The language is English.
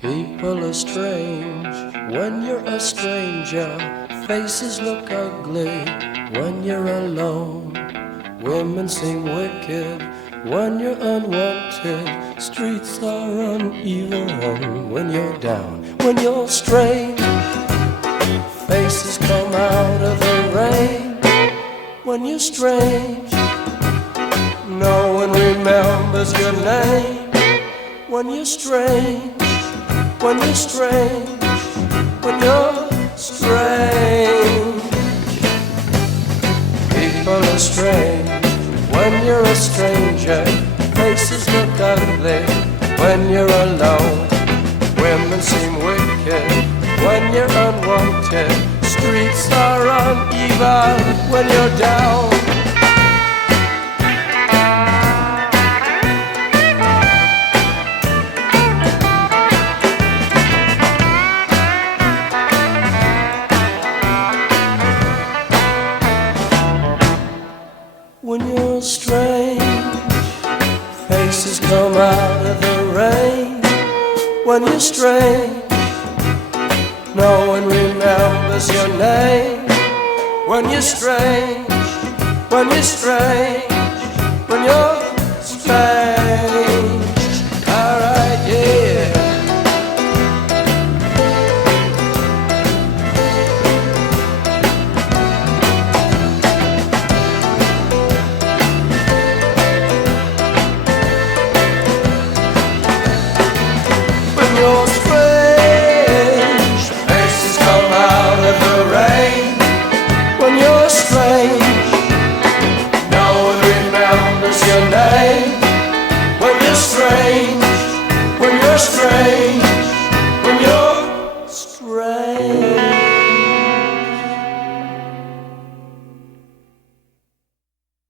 People are strange when you're a stranger. Faces look ugly when you're alone. Women seem wicked when you're unwanted. Streets are uneven when you're down. When you're strange, faces come out of the rain. When you're strange, no one remembers your name. When you're strange, when you're strange, when you're strange. People are strange when you're a stranger. Faces look ugly when you're alone. Women seem wicked when you're unwanted. Streets are uneven when you're down. When you're strange, faces come out of the rain. When you're strange, no one remembers your name. When you're strange, when you're strange, when you're strange. Alright, yeah. When you're strange, faces come out of the rain. When you're strange, no one remembers your name. When you're strange, when you're strange.